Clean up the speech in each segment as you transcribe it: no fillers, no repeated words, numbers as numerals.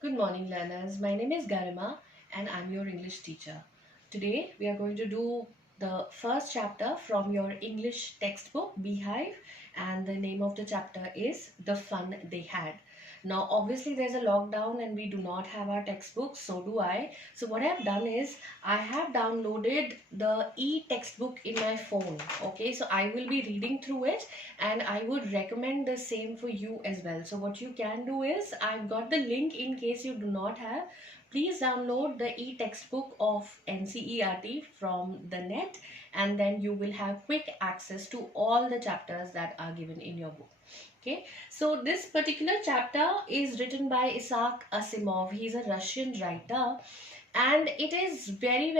Good morning, learners. My name is Garima and I'm your English teacher. Today we are going to do the first chapter from your English textbook, Beehive, and the name of the chapter is The Fun They Had. Now, obviously, there's a lockdown and we do not have our textbooks, so do I. So, what I've done is I have downloaded the e-textbook in my phone. Okay, so I will be reading through it and I would recommend the same for you as well. So what you can do is I've got the link in case you do not have. Please download the e-textbook of NCERT from the net and then you will have quick access to all the chapters that are given in your book. Okay, so this particular chapter is written by Isaac Asimov. He's a Russian writer and it is very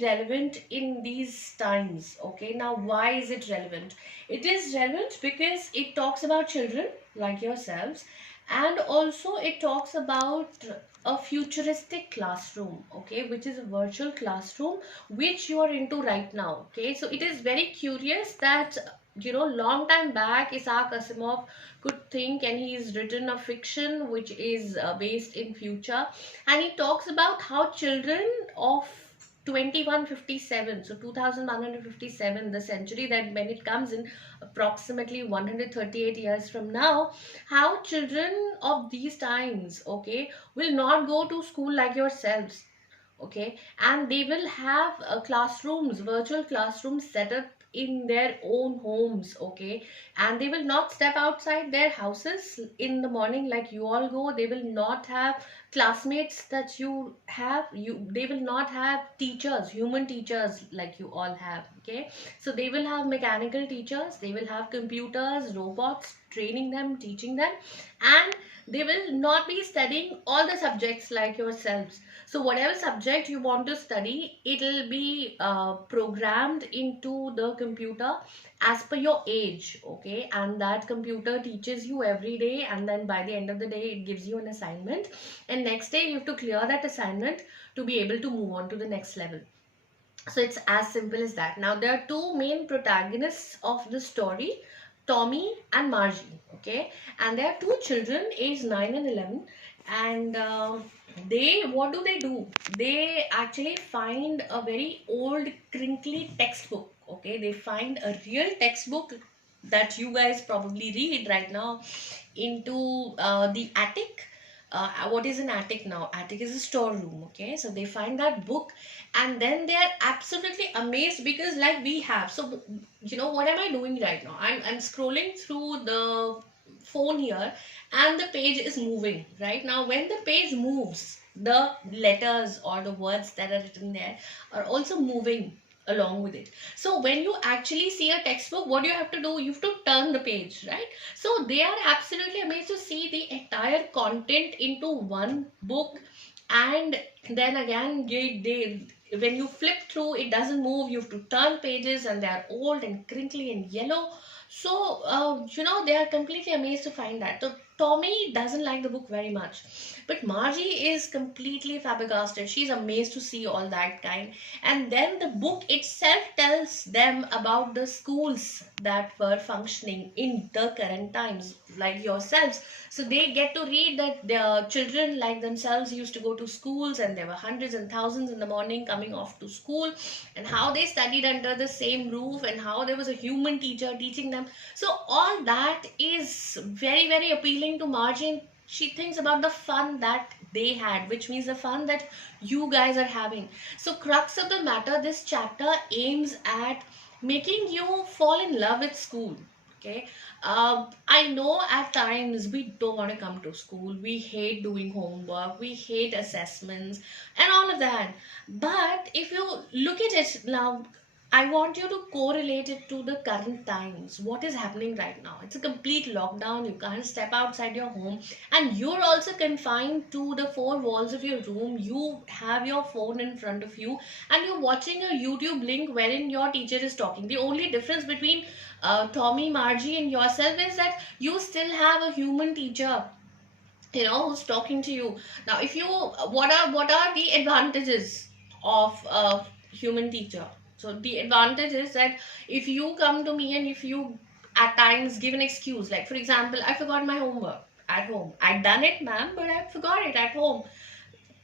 relevant in these times. Okay, now why is it relevant? It is relevant because it talks about children like yourselves, and also it talks about a futuristic classroom, okay, which is a virtual classroom which you are into right now. Okay, so it is very curious that long time back Isaac Asimov could think, and he's written a fiction which is based in future, and he talks about how children of 2157, so 2157, the century that when it comes in approximately 138 years from now, how children of these times, okay, will not go to school like yourselves, okay, and they will have classrooms, virtual classrooms set up in their own homes, okay, and they will not step outside their houses in the morning like you all go. They will not have classmates that you have, they will not have teachers, human teachers like you all have, okay. So they will have mechanical teachers, they will have computers, robots training them, teaching them, and they will not be studying all the subjects like yourselves. So whatever subject you want to study, it'll be programmed into the computer as per your age, okay, and that computer teaches you every day, and then by the end of the day it gives you an assignment, and next day you have to clear that assignment to be able to move on to the next level. So it's as simple as that. Now there are two main protagonists of the story, Tommy and Margie, okay, and they have two children aged 9 and 11, and they, what do? They actually find a very old crinkly textbook, okay, they find a real textbook that you guys probably read right now into the attic. What is an attic now? Attic is a storeroom, okay, so they find that book and then they are absolutely amazed because like we have, so what am I doing right now? I'm scrolling through the phone here and the page is moving right now. When the page moves, the letters or the words that are written there are also moving along with it. So when you actually see a textbook, what do you have to do? You have to turn the page, right? So they are absolutely amazed to see the entire content into one book, and then again when you flip through, it doesn't move, you have to turn pages and they are old and crinkly and yellow. So they are completely amazed to find that. So Tommy doesn't like the book very much, but Margie is completely flabbergasted. She's amazed to see all that kind. And then the book itself tells them about the schools that were functioning in the current times like yourselves. So they get to read that the children like themselves used to go to schools, and there were hundreds and thousands in the morning coming off to school, and how they studied under the same roof, and how there was a human teacher teaching them. So all that is very appealing to Margie. She thinks about the fun that they had, which means the fun that you guys are having. So crux of the matter, this chapter aims at making you fall in love with school, okay. I know at times we don't want to come to school, we hate doing homework, we hate assessments and all of that. But if you look at it now, I want you to correlate it to the current times. What is happening right now? It's a complete lockdown. You can't step outside your home, and you're also confined to the four walls of your room. You have your phone in front of you, and you're watching a YouTube link wherein your teacher is talking. The only difference between Tommy, Margie, and yourself is that you still have a human teacher, who's talking to you. Now, if you, what are the advantages of a human teacher? So the advantage is that if you come to me and if you at times give an excuse, like for example, I forgot my homework, at home. I'd done it, ma'am, but I forgot it at home.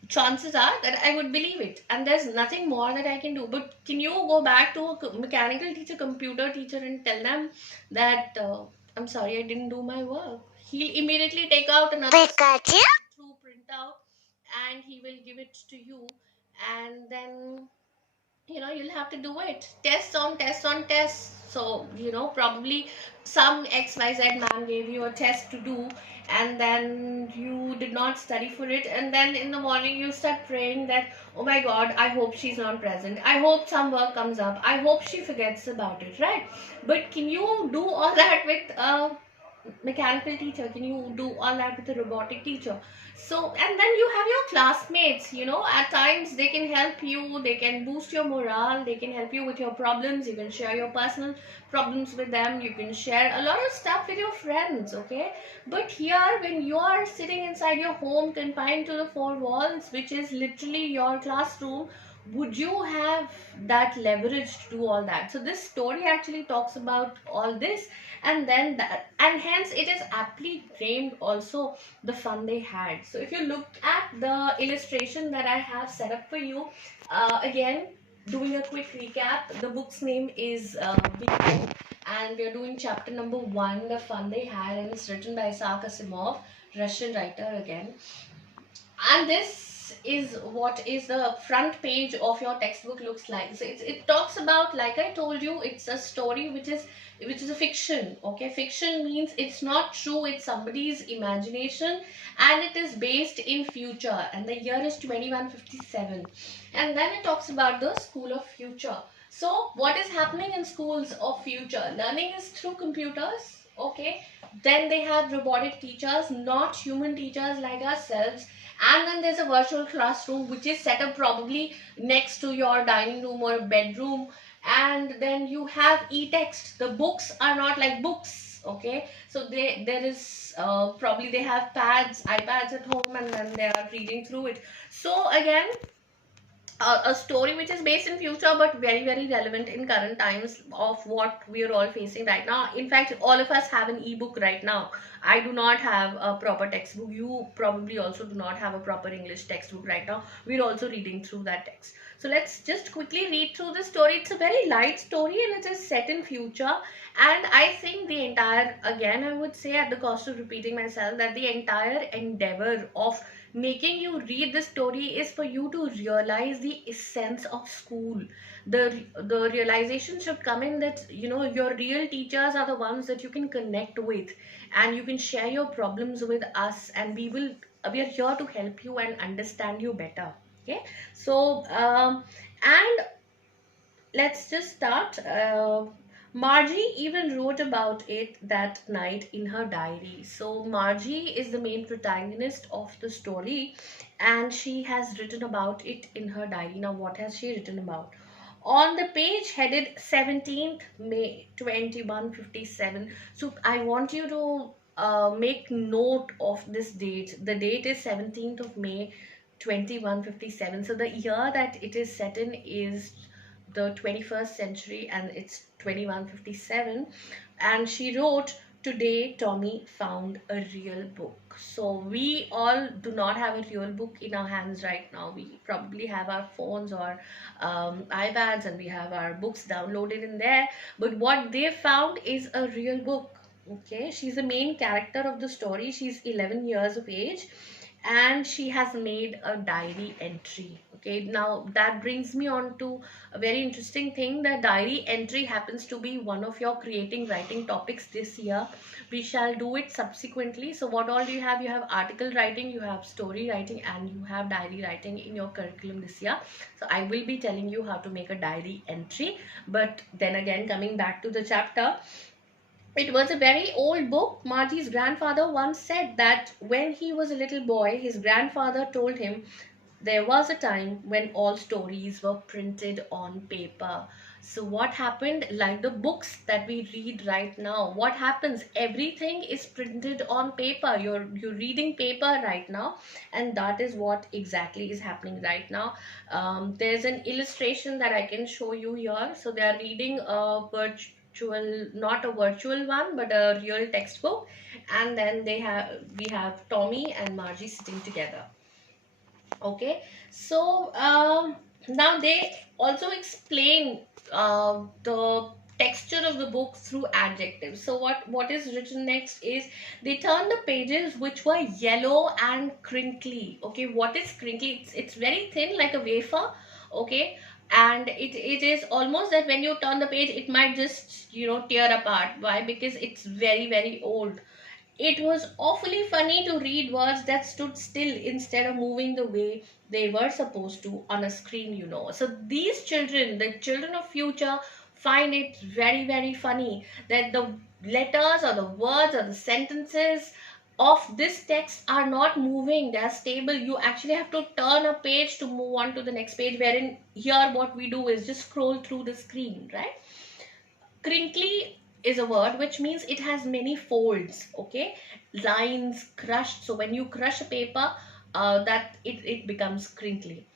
Chances are that I would believe it, and there's nothing more that I can do. But can you go back to a mechanical teacher, computer teacher, and tell them that I'm sorry, I didn't do my work? He'll immediately take out another through printout, and he will give it to you, and then you'll have to do it, test on test on test. So probably some XYZ ma'am gave you a test to do, and then you did not study for it, and then in the morning you start praying that, oh my god, I hope she's not present, I hope some work comes up, I hope she forgets about it, right? But can you do all that with a mechanical teacher? Can you do all that with a robotic teacher? So, and then you have your classmates, at times they can help you, they can boost your morale, they can help you with your problems, you can share your personal problems with them, you can share a lot of stuff with your friends, okay? But here, when you are sitting inside your home, confined to the four walls, which is literally your classroom, would you have that leverage to do all that? So this story actually talks about all this, and then that, and hence it is aptly framed also the fun they had. So if you look at the illustration that I have set up for you, again, doing a quick recap, the book's name is Beehive, and we are doing chapter number 1, the fun they had, and it's written by Isaac Asimov, Russian writer again. And this is what is the front page of your textbook looks like. So it talks about, like I told you, it's a story which is a fiction. Okay, fiction means it's not true, it's somebody's imagination, and it is based in future, and the year is 2157. And then it talks about the school of future. So what is happening in schools of future? Learning is through computers. Okay, then they have robotic teachers, not human teachers like ourselves, and then there's a virtual classroom which is set up probably next to your dining room or bedroom, and then you have e-text. The books are not like books, okay? So there is probably they have iPads at home, and then they are reading through it. So again, a story which is based in future but very very relevant in current times of what we are all facing right now. In fact, all of us have an ebook right now. I do not have a proper textbook. You probably also do not have a proper English textbook right now. We're also reading through that text. So let's just quickly read through the story. It's a very light story, and it is set in future. And I think the entire, again I would say at the cost of repeating myself, that the entire endeavor of making you read the story is for you to realize the essence of school. The realization should come in that your real teachers are the ones that you can connect with, and you can share your problems with us, and we are here to help you and understand you better. Okay, so and let's just start. Margie even wrote about it that night in her diary. So Margie is the main protagonist of the story, and she has written about it in her diary. Now, what has she written about? On the page headed 17th May 2157. So I want you to make note of this date. The date is 17th of May 2157. So the year that it is set in is the 21st century, and it's 2157. And she wrote, today Tommy found a real book. So we all do not have a real book in our hands right now. We probably have our phones or iPads, and we have our books downloaded in there, but what they found is a real book. Okay, she's the main character of the story. She's 11 years of age, and she has made a diary entry. Okay, now that brings me on to a very interesting thing. The diary entry happens to be one of your creating writing topics this year. We shall do it subsequently. So what all do you have? You have article writing, you have story writing, and you have diary writing in your curriculum this year. So I will be telling you how to make a diary entry. But then again, coming back to the chapter, it was a very old book. Margie's grandfather once said that when he was a little boy, his grandfather told him there was a time when all stories were printed on paper. So what happened, like the books that we read right now, what happens? Everything is printed on paper. You're reading paper right now, and that is what exactly is happening right now. There's an illustration that I can show you here. So they are reading a actual, not a virtual one, but a real textbook. And then we have Tommy and Margie sitting together. Okay, so now they also explain the texture of the book through adjectives. So what is written next is they turn the pages which were yellow and crinkly. Okay, what is crinkly? It's very thin, like a wafer. Okay, and it is almost that when you turn the page it might just, you know, tear apart. Why? Because it's very, very old. It was awfully funny to read words that stood still instead of moving the way they were supposed to on a screen, you know. So these children, the children of future, find it very, very funny that the letters or the words or the sentences of this text are not moving, they're stable. You actually have to turn a page to move on to the next page, wherein here what we do is just scroll through the screen, right? Crinkly is a word which means it has many folds. Okay, lines, crushed. So when you crush a paper, that it becomes crinkly.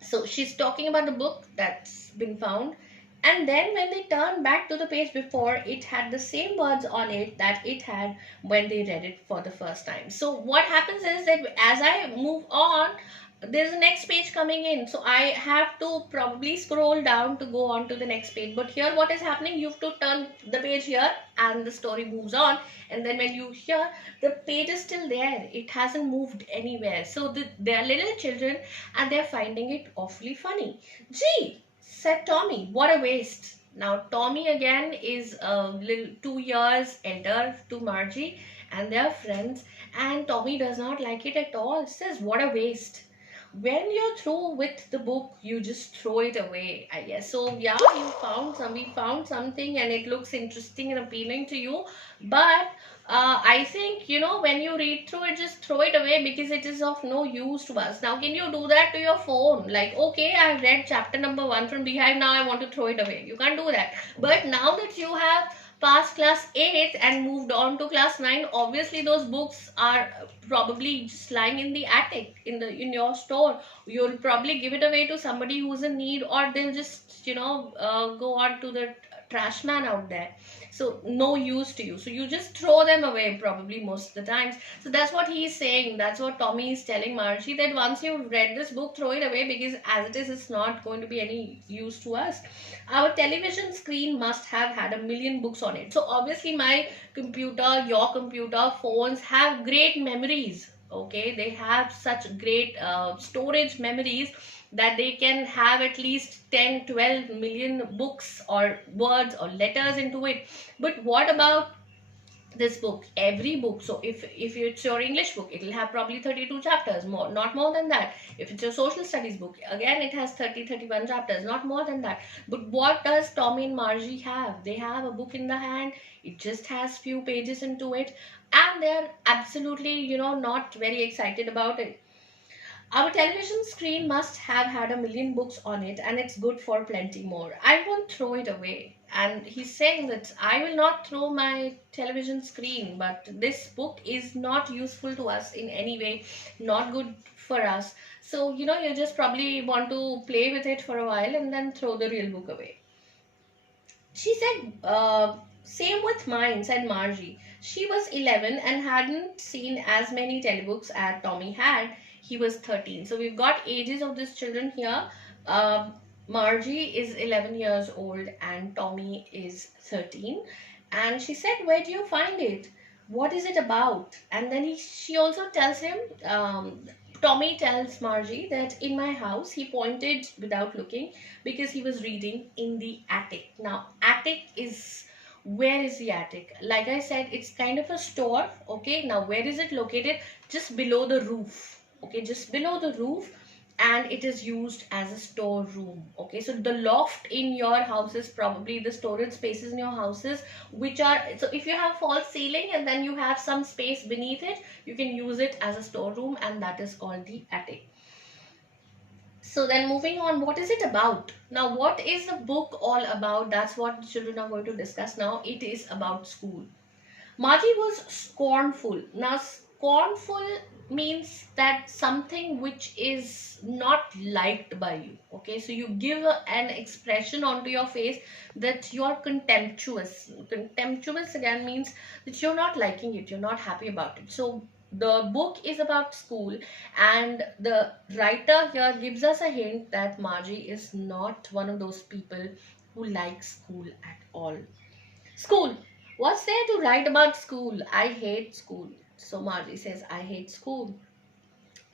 So she's talking about the book that's been found, and then when they turn back to the page before, it had the same words on it that it had when they read it for the first time. So what happens is that as I move on, there's a next page coming in, so I have to probably scroll down to go on to the next page. But here what is happening, you have to turn the page here and the story moves on, and then when you hear, the page is still there, it hasn't moved anywhere. So they are little children and they're finding it awfully funny. Gee, said Tommy, what a waste. Now Tommy again is a little 2 years elder to Margie, and they're friends, and Tommy does not like it at all. Says, what a waste. When you're through with the book, you just throw it away, I guess. So yeah, we found something and it looks interesting and appealing to you, but I think, you know, when you read through it, just throw it away because it is of no use to us. Now can you do that to your phone? Like, okay, I've read chapter number 1 from Beehive, now I want to throw it away. You can't do that. But now that you have past class 8 and moved on to class 9, obviously those books are probably just lying in the attic, in your store. You'll probably give it away to somebody who's in need, or they'll just, you know, go on to the trash man out there. So no use to you, so you just throw them away probably most of the times. So that's what he's saying, that's what Tommy is telling Margie, that once you've read this book, throw it away, because as it is, it's not going to be any use to us. Our television screen must have had 1,000,000 books on it. So obviously my computer, your computer, phones have great memories. Okay, they have such great storage memories that they can have at least 10, 12 million books or words or letters into it. But what about this book? Every book, so if it's your English book, it will have probably 32 chapters, more, not more than that. If it's your social studies book, again it has 30, 31 chapters, not more than that. But what does Tommy and Margie have? They have a book in the hand, it just has few pages into it, and they're absolutely, you know, not very excited about it. Our television screen must have had 1,000,000 books on it, and it's good for plenty more. I won't throw it away. And he's saying that I will not throw my television screen, but this book is not useful to us in any way, not good for us. So, you know, you just probably want to play with it for a while and then throw the real book away. She said, same with mine, said Margie. She was 11 and hadn't seen as many telebooks as Tommy had. He was 13. So we've got ages of these children here. Margie is 11 years old and Tommy is 13. And she said, where do you find it? What is it about? And then she also tells him, Tommy tells Margie that in my house, he pointed without looking because he was reading in the attic. Now, attic is, where is the attic? Like I said, it's kind of a store. Okay, now where is it located? Just below the roof. Okay, just below the roof, and it is used as a storeroom. Okay, so the loft in your house is probably the storage spaces in your houses, which are, so if you have false ceiling and then you have some space beneath it, you can use it as a storeroom, and that is called the attic. So then moving on, what is it about? Now, what is the book all about? That's what the children are going to discuss now. It is about school. Margie was scornful. Now, scornful means that something which is not liked by you. Okay, so you give an expression onto your face that you're contemptuous. Contemptuous again means that you're not liking it, you're not happy about it. So the book is about school, and the writer here gives us a hint that Margie is not one of those people who likes school at all. School. What's there to write about school? I hate school. So Margie says, I hate school.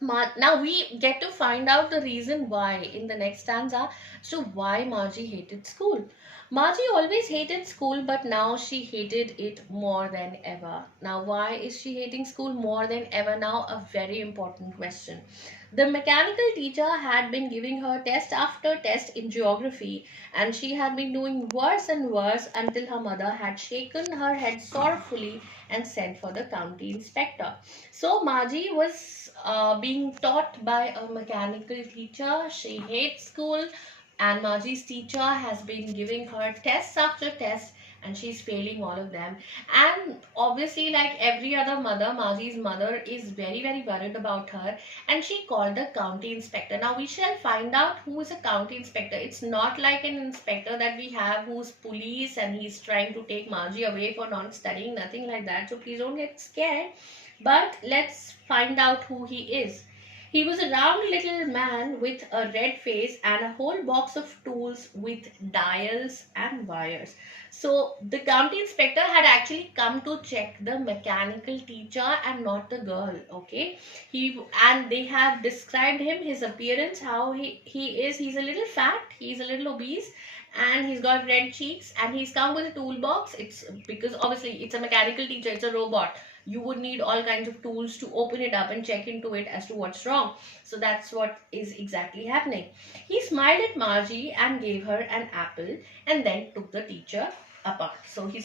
Now we get to find out the reason why in the next stanza. So why Margie hated school. Margie always hated school, but now she hated it more than ever. Now why is she hating school more than ever now? A very important question. The mechanical teacher had been giving her test after test in geography, and she had been doing worse and worse until her mother had shaken her head sorrowfully and sent for the county inspector. So Margie was being taught by a mechanical teacher. She hates school, and Margie's teacher has been giving her tests after tests, and she's failing all of them. And obviously, like every other mother, Margie's mother is very, very worried about her, and she called the county inspector. Now we shall find out who is a county inspector. It's not like an inspector that we have who's police and he's trying to take Margie away for not studying, nothing like that. So please don't get scared. But let's find out who he is. He was a round little man with a red face and a whole box of tools with dials and wires. So the county inspector had actually come to check the mechanical teacher and not the girl. Okay, and they have described him, his appearance, how he is. He's a little fat, he's a little obese, and he's got red cheeks, and he's come with a toolbox. It's because obviously it's a mechanical teacher, it's a robot. You would need all kinds of tools to open it up and check into it as to what's wrong. So that's what is exactly happening. He smiled at Margie and gave her an apple, and then took the teacher apart. So he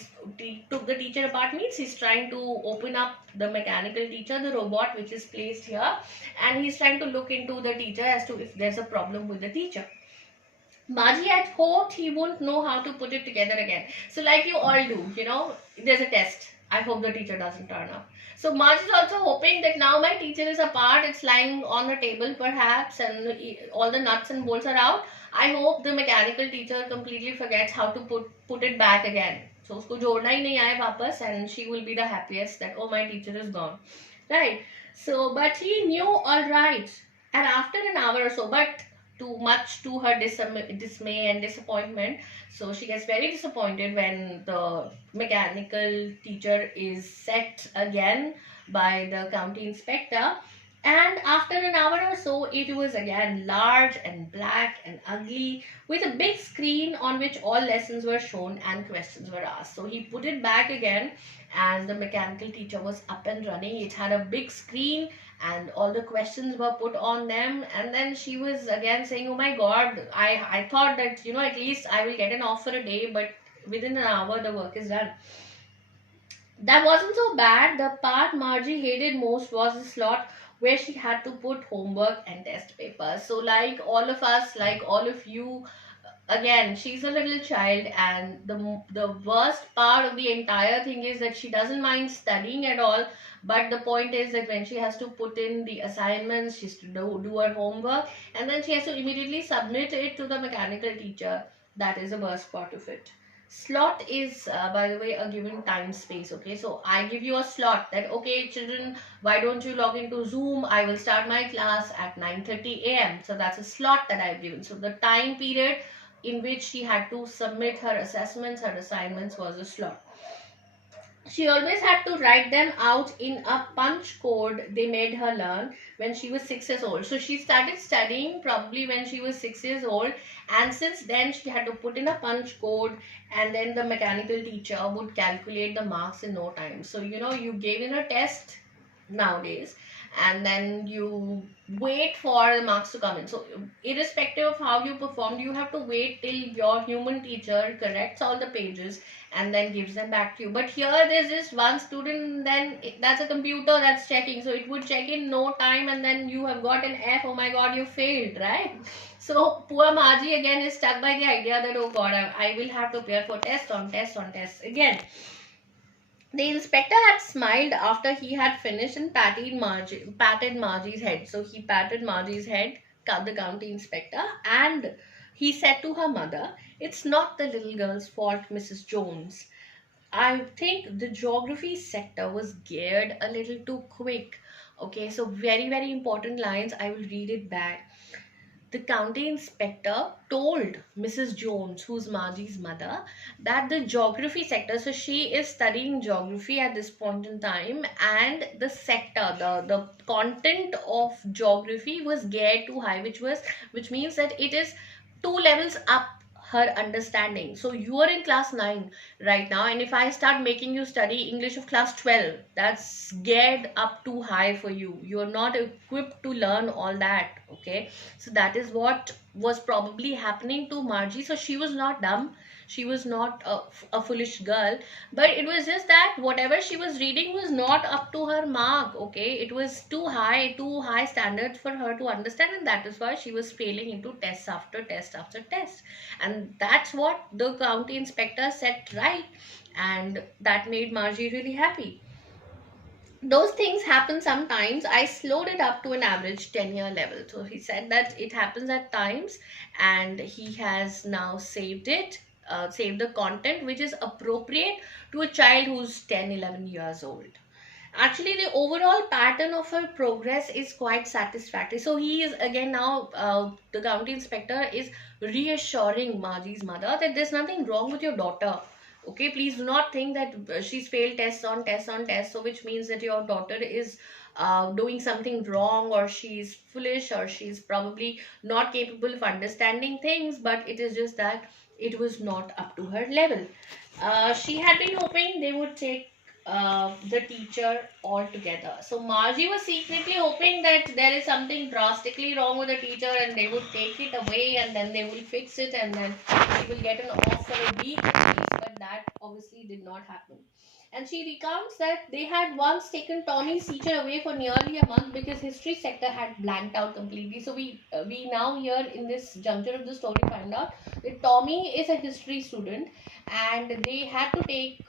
took the teacher apart means he's trying to open up the mechanical teacher, the robot which is placed here, and he's trying to look into the teacher as to if there's a problem with the teacher. Margie had hoped he won't know how to put it together again. So like you all do, there's a test. I hope the teacher doesn't turn up. So Margie's also hoping that now my teacher is apart, it's lying on the table perhaps, and all the nuts and bolts are out. I hope the mechanical teacher completely forgets how to put it back again. So usko jodna hi nahi aaye wapas, and she will be the happiest that, oh, my teacher is gone. Right. So, but he knew all right. And after an hour or so, but too much to her dismay and disappointment. So she gets very disappointed when the mechanical teacher is set again by the county inspector. And after an hour or so, it was again large and black and ugly with a big screen on which all lessons were shown and questions were asked. So he put it back again, and the mechanical teacher was up and running. It had a big screen and all the questions were put on them, and then she was again saying, oh my god, I thought that at least I will get an off for a day, but within an hour the work is done. That wasn't so bad. The part Margie hated most was the slot where she had to put homework and test papers. So like all of us, like all of you, again, she's a little child, and the worst part of the entire thing is that she doesn't mind studying at all, but the point is that when she has to put in the assignments, she has to do her homework, and then she has to immediately submit it to the mechanical teacher. That is the worst part of it. Slot is by the way, a given time space. Okay, so I give you a slot that, okay children, why don't you log into Zoom, I will start my class at 9:30 a.m. So that's a slot that I've given. So the time period in which she had to submit her assessments, her assignments, was a slot. She always had to write them out in a punch code they made her learn when she was 6 years old. So she started studying probably when she was 6 years old, and since then she had to put in a punch code, and then the mechanical teacher would calculate the marks in no time. So you gave in a test nowadays, and then you wait for the marks to come in. So irrespective of how you performed, you have to wait till your human teacher corrects all the pages and then gives them back to you. But here there's just one student, then that's a computer that's checking, so it would check in no time, and then you have got an F. Oh my god, you failed, right? So poor Margie again is stuck by the idea that, oh god, I will have to prepare for test on test on test again. The inspector had smiled after he had finished and patted Margie's head. So he patted Margie's head, the county inspector, and he said to her mother, "It's not the little girl's fault, Mrs. Jones. I think the geography sector was geared a little too quick." Okay, so very, very important lines. I will read it back. The county inspector told Mrs. Jones, who's Margie's mother, that the geography sector, so she is studying geography at this point in time, and the sector, the content of geography was geared too high, which means that it is two levels up her understanding. So you are in class 9 right now, and if I start making you study English of class 12, that's geared up too high for you. You are not equipped to learn all that. Okay, so that is what was probably happening to Margie. So she was not dumb, she was not a foolish girl, but it was just that whatever she was reading was not up to her mark. Okay, it was too high standards for her to understand, and that is why she was failing into test after test after test. And that's what the county inspector set right, and that made Margie really happy. Those things happen sometimes. I slowed it up to an average 10-year level. So he said that it happens at times, and he has now saved the content which is appropriate to a child who's 10, 11 years old. Actually, the overall pattern of her progress is quite satisfactory. So he is again now, the county inspector is reassuring Margie's mother that there's nothing wrong with your daughter. Okay, please do not think that she's failed tests on tests on tests, so which means that your daughter is doing something wrong, or she's foolish, or she's probably not capable of understanding things, but it is just that it was not up to her level. She had been hoping they would take the teacher altogether. So Margie was secretly hoping that there is something drastically wrong with the teacher, and they would take it away, and then they will fix it, and then she will get an off for a week at least. But that obviously did not happen. And she recounts that they had once taken Tommy's teacher away for nearly a month because history sector had blanked out completely. So we now here in this juncture of the story find out that Tommy is a history student, and they had to take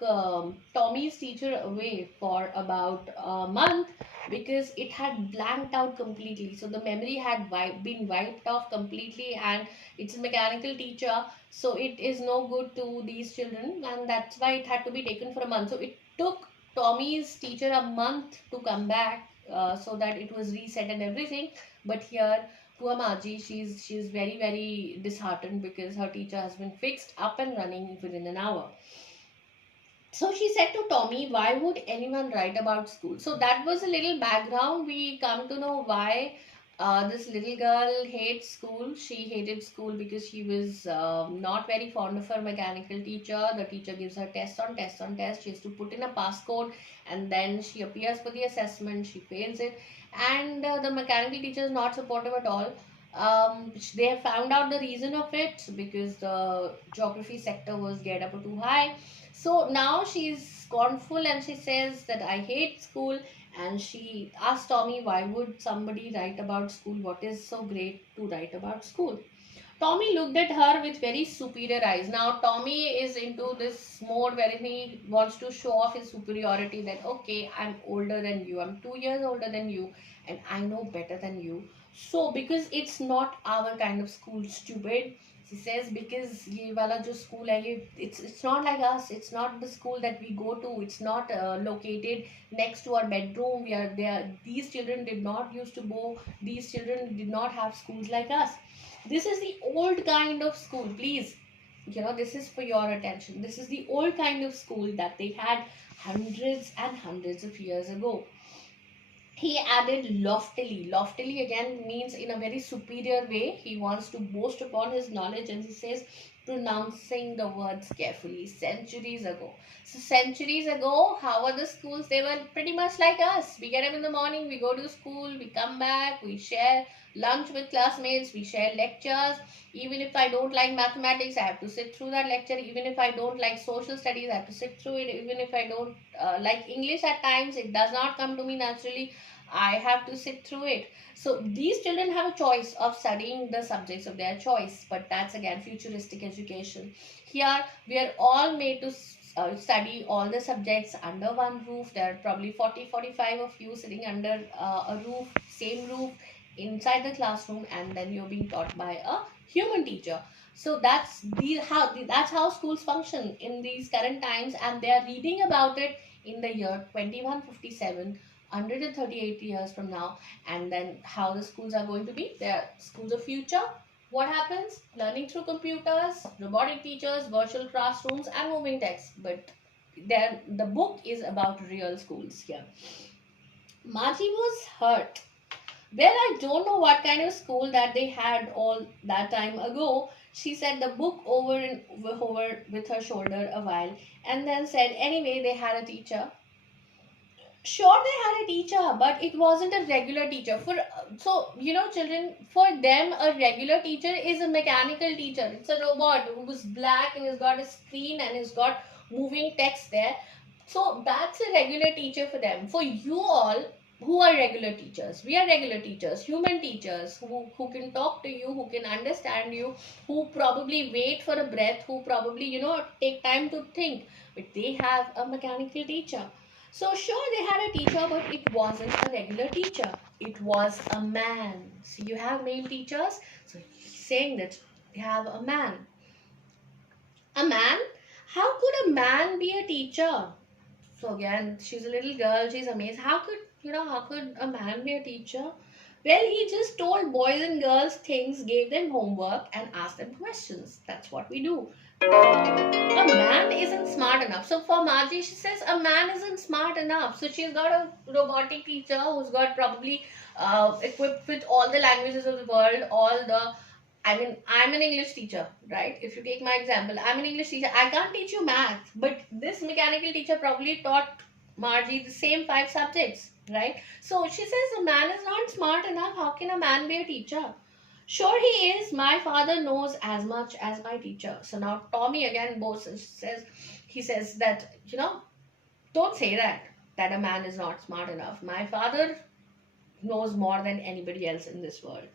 Tommy's teacher away for about a month because it had blanked out completely. So the memory had been wiped off completely, and it's a mechanical teacher, so it is no good to these children, and that's why it had to be taken for a month. So it took Tommy's teacher a month to come back, so that it was reset and everything. But here, poor Margie, she's very, very disheartened because her teacher has been fixed up and running within an hour. So she said to Tommy, "Why would anyone write about school?" So that was a little background. We come to know why this little girl hates school. She hated school because she was not very fond of her mechanical teacher. The teacher gives her tests on tests on tests. She has to put in a passcode, and then she appears for the assessment. She fails it, and the mechanical teacher is not supportive at all. They have found out the reason of it because the geography sector was get up too high. So now she's scornful, and she says that I hate school, and she asked Tommy, why would somebody write about school? What is so great to write about school? Tommy looked at her with very superior eyes. Now Tommy is into this mode where he wants to show off his superiority, that okay, I'm older than you, I'm 2 years older than you, and I know better than you. So because it's not our kind of school, stupid. She says because ये वाला जो school है ये it's not like us. It's not the school that we go to. It's not located next to our bedroom. We are there. These children did not used to go. These children did not have schools like us. This is the old kind of school. Please, this is for your attention. This is the old kind of school that they had hundreds and hundreds of years ago. He added loftily. Loftily again means in a very superior way. He wants to boast upon his knowledge, and he says, pronouncing the words carefully, centuries ago. So centuries ago, how were the schools? They were pretty much like us. We get up in the morning, we go to school, we come back, we share lunch with classmates, we share lectures. Even if I don't like mathematics, I have to sit through that lecture. Even if I don't like social studies, I have to sit through it. Even if I don't like English at times, it does not come to me naturally, I have to sit through it. So these children have a choice of studying the subjects of their choice, but that's again futuristic education. Here we are all made to study all the subjects under one roof. There are probably 40-45 of you sitting under a roof, same roof, inside the classroom, and then you're being taught by a human teacher. So that's how schools function in these current times, and they are reading about it in the year 2157, 138 years from now. And then how the schools are going to be, they are schools of future. What happens? Learning through computers, robotic teachers, virtual classrooms, and moving text. But then the book is about real schools here. Margie was hurt. Well, I don't know what kind of school that they had all that time ago. She said the book over and over with her shoulder a while, and then said, anyway, they had a teacher. Sure, they had a teacher, but it wasn't a regular teacher. Children, for them, a regular teacher is a mechanical teacher. It's a robot who's black and has got a screen and has got moving text there. So that's a regular teacher for them. For you all who are regular teachers, we are regular teachers, human teachers who can talk to you, who can understand you, who probably wait for a breath, who probably, take time to think. But they have a mechanical teacher. So sure, they had a teacher, but it wasn't a regular teacher. It was a man. So you have male teachers. So saying that they have a man. A man? How could a man be a teacher? So again, she's a little girl. She's amazed. How could a man be a teacher? Well, he just told boys and girls things, gave them homework, and asked them questions. That's what we do. A man isn't smart enough. So for Margie, she says a man isn't smart enough. So she's got a robotic teacher who's got probably equipped with all the languages of the world, I'm an English teacher, right? If you take my example, I'm an English teacher. I can't teach you math, but this mechanical teacher probably taught Margie the same 5 subjects, right? So she says a man is not smart enough. How can a man be a teacher? Sure he is. My father knows as much as my teacher. So now Tommy again says that, don't say that a man is not smart enough. My father knows more than anybody else in this world.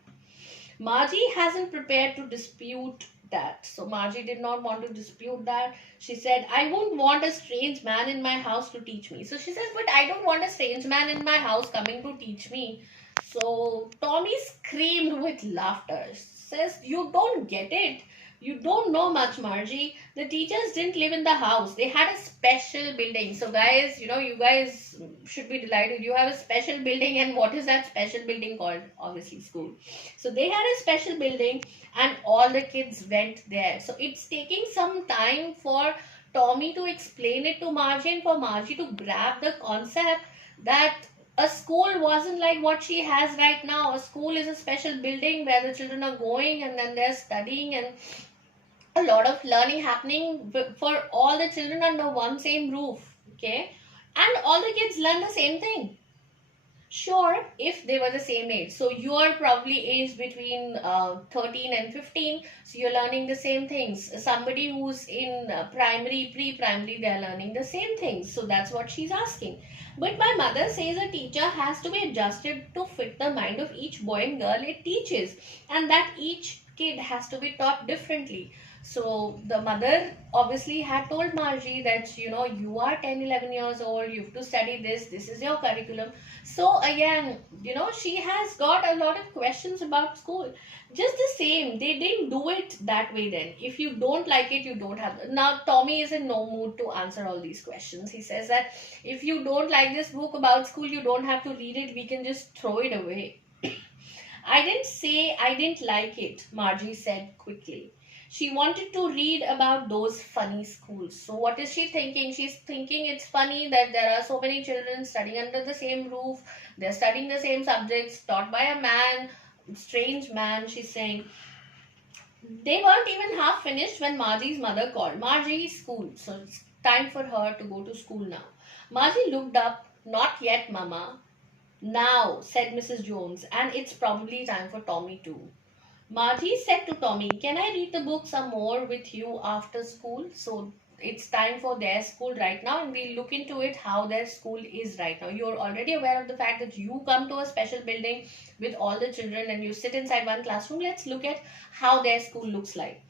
Margie hasn't prepared to dispute that. So Margie did not want to dispute that. She said, I wouldn't want a strange man in my house to teach me. So she says, but I don't want a strange man in my house coming to teach me. So Tommy screamed with laughter. Says, you don't get it. You don't know much, Margie. The teachers didn't live in the house. They had a special building. So guys, you guys should be delighted. You have a special building, and what is that special building called? Obviously school. So they had a special building and all the kids went there. So it's taking some time for Tommy to explain it to Margie and for Margie to grab the concept that a school wasn't like what she has right now. A school is a special building where the children are going and then they're studying, and a lot of learning happening for all the children under one same roof. Okay, and all the kids learn the same thing. Sure, if they were the same age. So you are probably aged between 13 and 15. So you're learning the same things. Somebody who's in primary, pre-primary, they're learning the same things. So that's what she's asking. But my mother says a teacher has to be adjusted to fit the mind of each boy and girl it teaches. And that each kid has to be taught differently. So the mother obviously had told Margie that, you are 10, 11 years old, you have to study this is your curriculum. So again, she has got a lot of questions about school. Just the same, they didn't do it that way then. If you don't like it, you don't have. Now, Tommy is in no mood to answer all these questions. He says that if you don't like this book about school, you don't have to read it. We can just throw it away. I didn't say I didn't like it, Margie said quickly. She wanted to read about those funny schools. So what is she thinking? She's thinking it's funny that there are so many children studying under the same roof. They're studying the same subjects taught by a man, strange man, she's saying. They weren't even half finished when Margie's mother called. Margie, school. So it's time for her to go to school now. Margie looked up. Not yet, Mama. Now, said Mrs. Jones, and it's probably time for Tommy too. Margie said to Tommy, can I read the book some more with you after school? So it's time for their school right now, and we'll look into it how their school is right now. You're already aware of the fact that you come to a special building with all the children and you sit inside one classroom. Let's look at how their school looks like.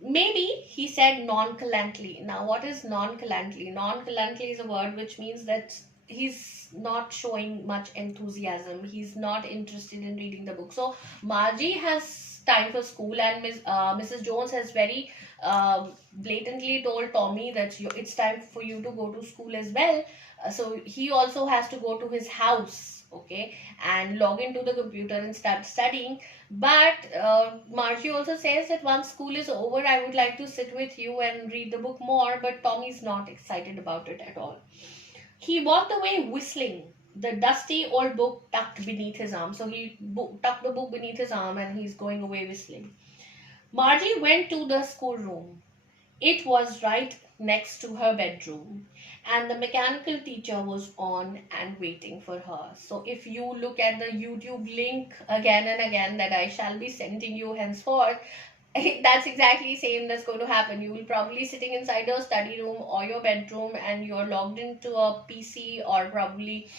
Maybe he said nonchalantly. Now, what is nonchalantly? Nonchalantly is a word which means that he's not showing much enthusiasm. He's not interested in reading the book. So Margie has time for school, and Mrs. Jones has very blatantly told Tommy that it's time for you to go to school as well. So he also has to go to his house, okay, and log into the computer and start studying. But Margie also says that once school is over, I would like to sit with you and read the book more. But Tommy's not excited about it at all. He walked away whistling, the dusty old book tucked beneath his arm. So he tucked the book beneath his arm and he's going away whistling. Margie went to the schoolroom. It was right next to her bedroom, and the mechanical teacher was on and waiting for her. So, if you look at the YouTube link again and again that I shall be sending you henceforth, that's exactly same that's going to happen. You will probably sitting inside your study room or your bedroom, and you're logged into a PC or probably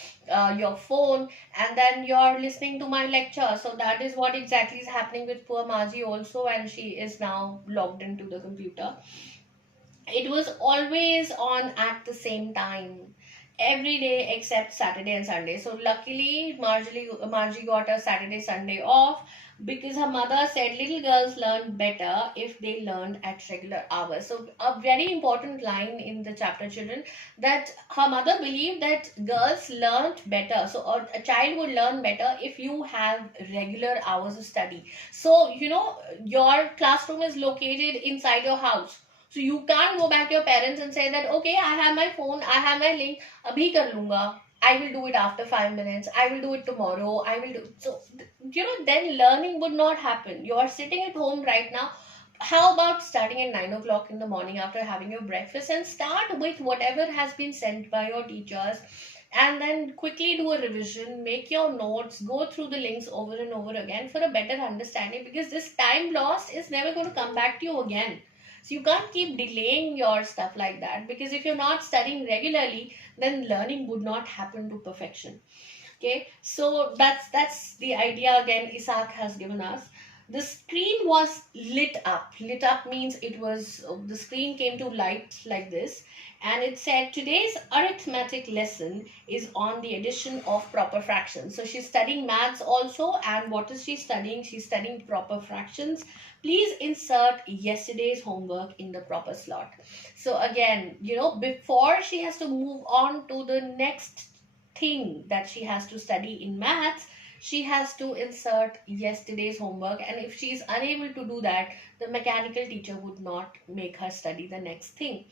your phone, and then you're listening to my lecture. So that is what exactly is happening with poor Margie also, and she is now logged into the computer. It was always on at the same time, every day except Saturday and Sunday. So luckily, Margie got a Saturday Sunday off because her mother said little girls learn better if they learned at regular hours. So a very important line in the chapter, children, that her mother believed that girls learned better. So a child would learn better if you have regular hours of study. So your classroom is located inside your house, so you can't go back to your parents and say that, okay, I have my phone, I have my link, abhi kar lunga. I will do it after 5 minutes. I will do it tomorrow. I will do so. Then learning would not happen. You are sitting at home right now. How about starting at 9 o'clock in the morning after having your breakfast and start with whatever has been sent by your teachers, and then quickly do a revision, make your notes, go through the links over and over again for a better understanding, because this time lost is never going to come back to you again. So you can't keep delaying your stuff like that, because if you're not studying regularly, then learning would not happen to perfection. Okay, so that's the idea again Isaac has given us. The screen was lit up. Lit up means it was the screen came to light like this, and it said today's arithmetic lesson is on the addition of proper fractions. So she's studying maths also, and what is she studying? She's studying proper fractions. Please insert yesterday's homework in the proper slot. So again, before she has to move on to the next thing that she has to study in maths, she has to insert yesterday's homework. And if she is unable to do that, the mechanical teacher would not make her study the next thing.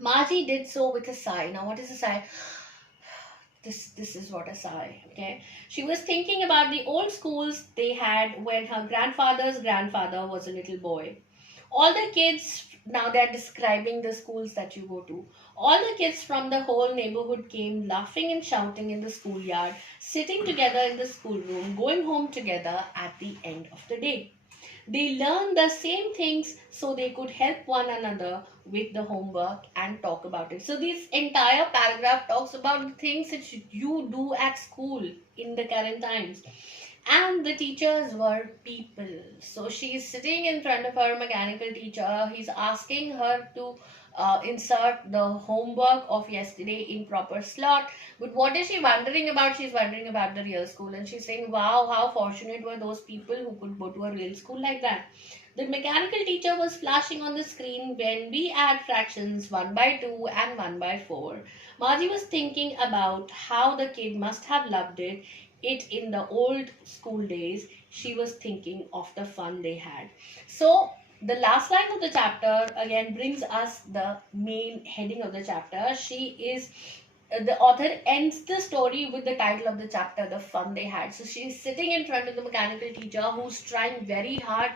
Margie did so with a sigh. Now, what is a sigh? This is what a sigh. Okay, she was thinking about the old schools they had when her grandfather's grandfather was a little boy. All the kids, now they're describing the schools that you go to. All the kids from the whole neighborhood came laughing and shouting in the schoolyard, sitting together in the schoolroom, going home together at the end of the day. They learned the same things so they could help one another with the homework and talk about it. So this entire paragraph talks about the things that you do at school in the current times. And the teachers were people. So she's sitting in front of her mechanical teacher. He's asking her to insert the homework of yesterday in proper slot. But what is she wondering about? She's wondering about the real school, and she's saying, wow, how fortunate were those people who could go to a real school like that. The mechanical teacher was flashing on the screen when we add fractions 1 by 2 and 1 by 4. Margie was thinking about how the kid must have loved it in the old school days. She was thinking of the fun they had. So the last line of the chapter again brings us the main heading of the chapter. The author ends the story with the title of the chapter, the fun they had. So she's sitting in front of the mechanical teacher who's trying very hard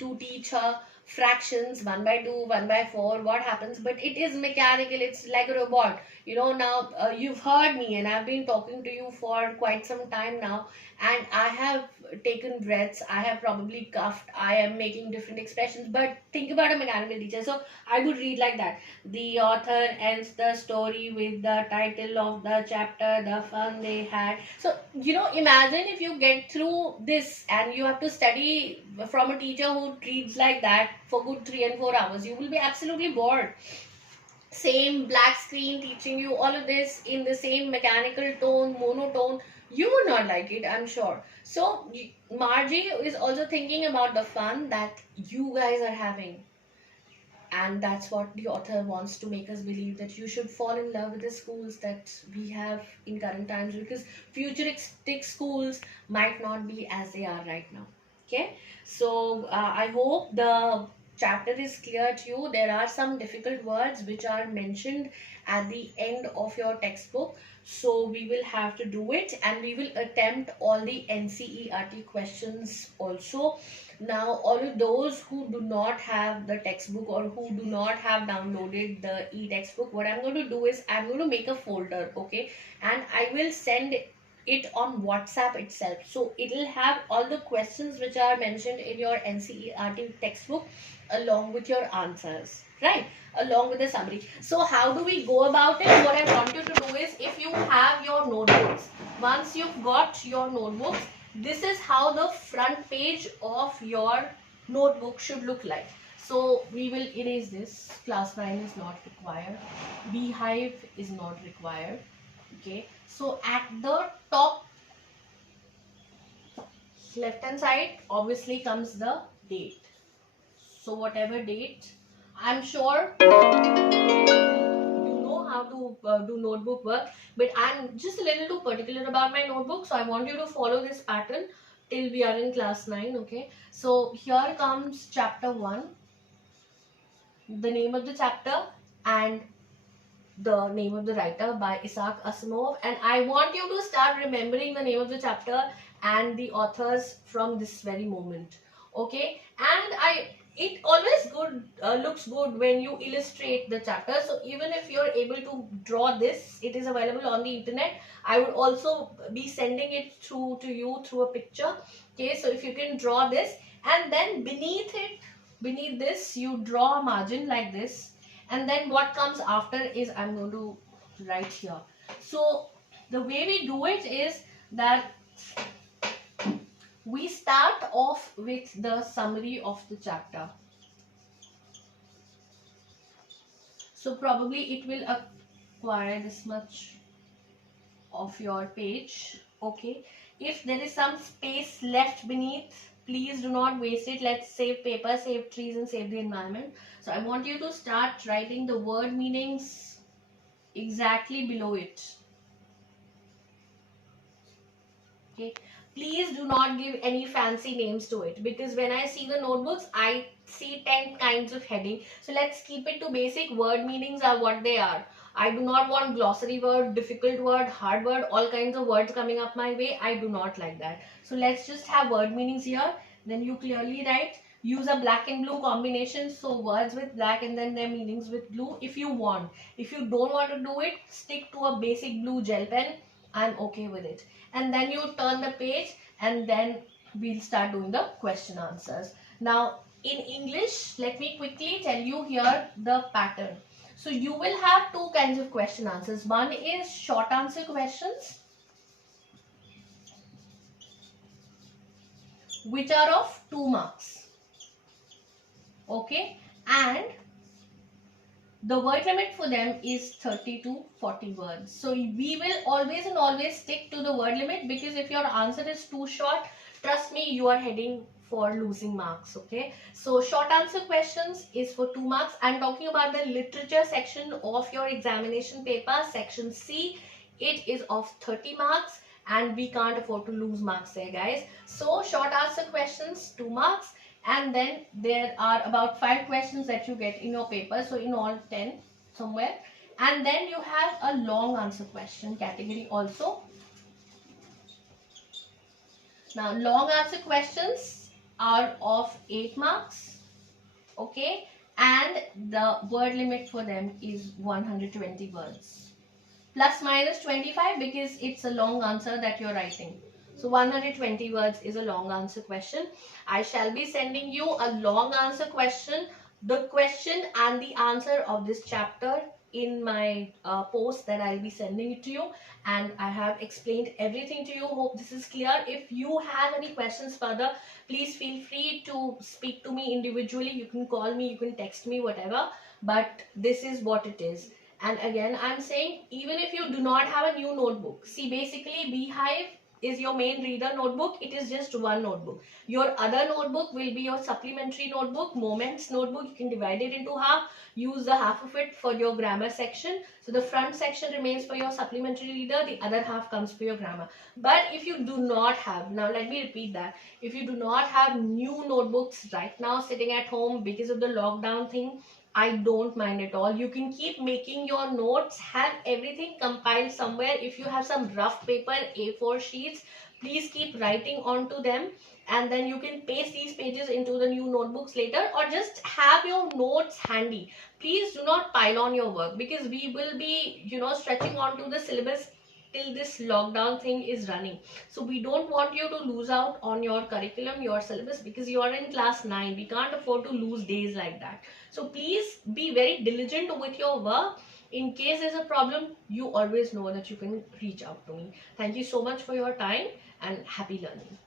to teach her fractions, 1 by 2, 1 by 4, what happens, but it is mechanical, it's like a robot. Now you've heard me and I've been talking to you for quite some time now, and I have taken breaths, I have probably coughed, I am making different expressions, but think about a mechanical teacher. So I would read like that: the author ends the story with the title of the chapter, the fun they had. So, imagine if you get through this and you have to study from a teacher who reads like that for good 3 and 4 hours. You will be absolutely bored. Same black screen teaching you all of this in the same mechanical tone, monotone. You would not like it, I'm sure. So, Margie is also thinking about the fun that you guys are having, and that's what the author wants to make us believe, that you should fall in love with the schools that we have in current times, because futuristic schools might not be as they are right now. Okay, so I hope the chapter is clear to you. There are some difficult words which are mentioned at the end of your textbook, so we will have to do it, and we will attempt all the NCERT questions also. Now, all of those who do not have the textbook or who do not have downloaded the e-textbook, what I'm going to do is I'm going to make a folder, okay, and I will send it on WhatsApp itself. So it will have all the questions which are mentioned in your NCERT textbook along with your answers, right? Along with the summary. So how do we go about it? What I want you to do is, if you have your notebooks, once you've got your notebooks, this is how the front page of your notebook should look like. So we will erase this. Class 9 is not required. Beehive is not required. Okay. So at the top left hand side obviously comes the date. So whatever date, I'm sure how to do notebook work, but I'm just a little too particular about my notebook, so I want you to follow this pattern till we are in class 9. Okay, so here comes chapter 1, the name of the chapter and the name of the writer by Isaac Asimov, and I want you to start remembering the name of the chapter and the authors from this very moment. Okay, and it always looks good when you illustrate the chapter. So even if you're able to draw this, it is available on the internet. I would also be sending it through to you through a picture. Okay, so if you can draw this, and then beneath this you draw a margin like this, and then what comes after is I'm going to write here. So the way we do it is that we start off with the summary of the chapter. So probably it will acquire this much of your page. Okay, if there is some space left beneath, please do not waste it. Let's save paper, save trees, and save the environment. So I want you to start writing the word meanings exactly below it. Okay, please do not give any fancy names to it, because when I see the notebooks I see 10 kinds of heading. So let's keep it to basic. Word meanings are what they are. I do not want glossary word, difficult word, hard word, all kinds of words coming up my way. I do not like that. So let's just have word meanings here. Then you clearly write. Use a black and blue combination, so words with black and then their meanings with blue if you want. If you don't want to do it, stick to a basic blue gel pen. I'm okay with it. And then you turn the page, and then we'll start doing the question answers. Now in English, let me quickly tell you here the pattern. So you will have two kinds of question answers. One is short answer questions, which are of 2 marks. Okay, and the word limit for them is 30 to 40 words. So we will always stick to the word limit, because if your answer is too short, trust me, you are heading for losing marks. Okay, so short answer questions is for 2 marks. I'm talking about the literature section of your examination paper, section C. It is of 30 marks, and we can't afford to lose marks there, guys. So short answer questions, 2 marks. And then there are about 5 questions that you get in your paper, so in all 10 somewhere. And then you have a long answer question category also. Now long answer questions are of 8 marks. Okay, and the word limit for them is 120 words. Plus minus 25 because it's a long answer that you're writing. So 120 words is a long answer question. I shall be sending you a long answer question, the question and the answer of this chapter in my post that I'll be sending it to you, and I have explained everything to you. Hope this is clear. If you have any questions further, please feel free to speak to me individually. You can call me, you can text me, whatever, but this is what it is. And again, I'm saying, even if you do not have a new notebook, see, basically Beehive is your main reader notebook. It is just one notebook. Your other notebook will be your supplementary notebook, moments notebook. You can divide it into half, use the half of it for your grammar section. So the front section remains for your supplementary reader, the other half comes for your grammar. But if you do not have, now let me repeat that, if you do not have new notebooks right now sitting at home because of the lockdown thing, I don't mind at all. You can keep making your notes, have everything compiled somewhere. If you have some rough paper, A4 sheets, please keep writing onto them, and then you can paste these pages into the new notebooks later, or just have your notes handy. Please do not pile on your work, because we will be, stretching onto the syllabus till this lockdown thing is running. So we don't want you to lose out on your curriculum, your syllabus, because you are in class 9. We can't afford to lose days like that. So please be very diligent with your work. In case there's a problem, you always know that you can reach out to me. Thank you so much for your time, and happy learning.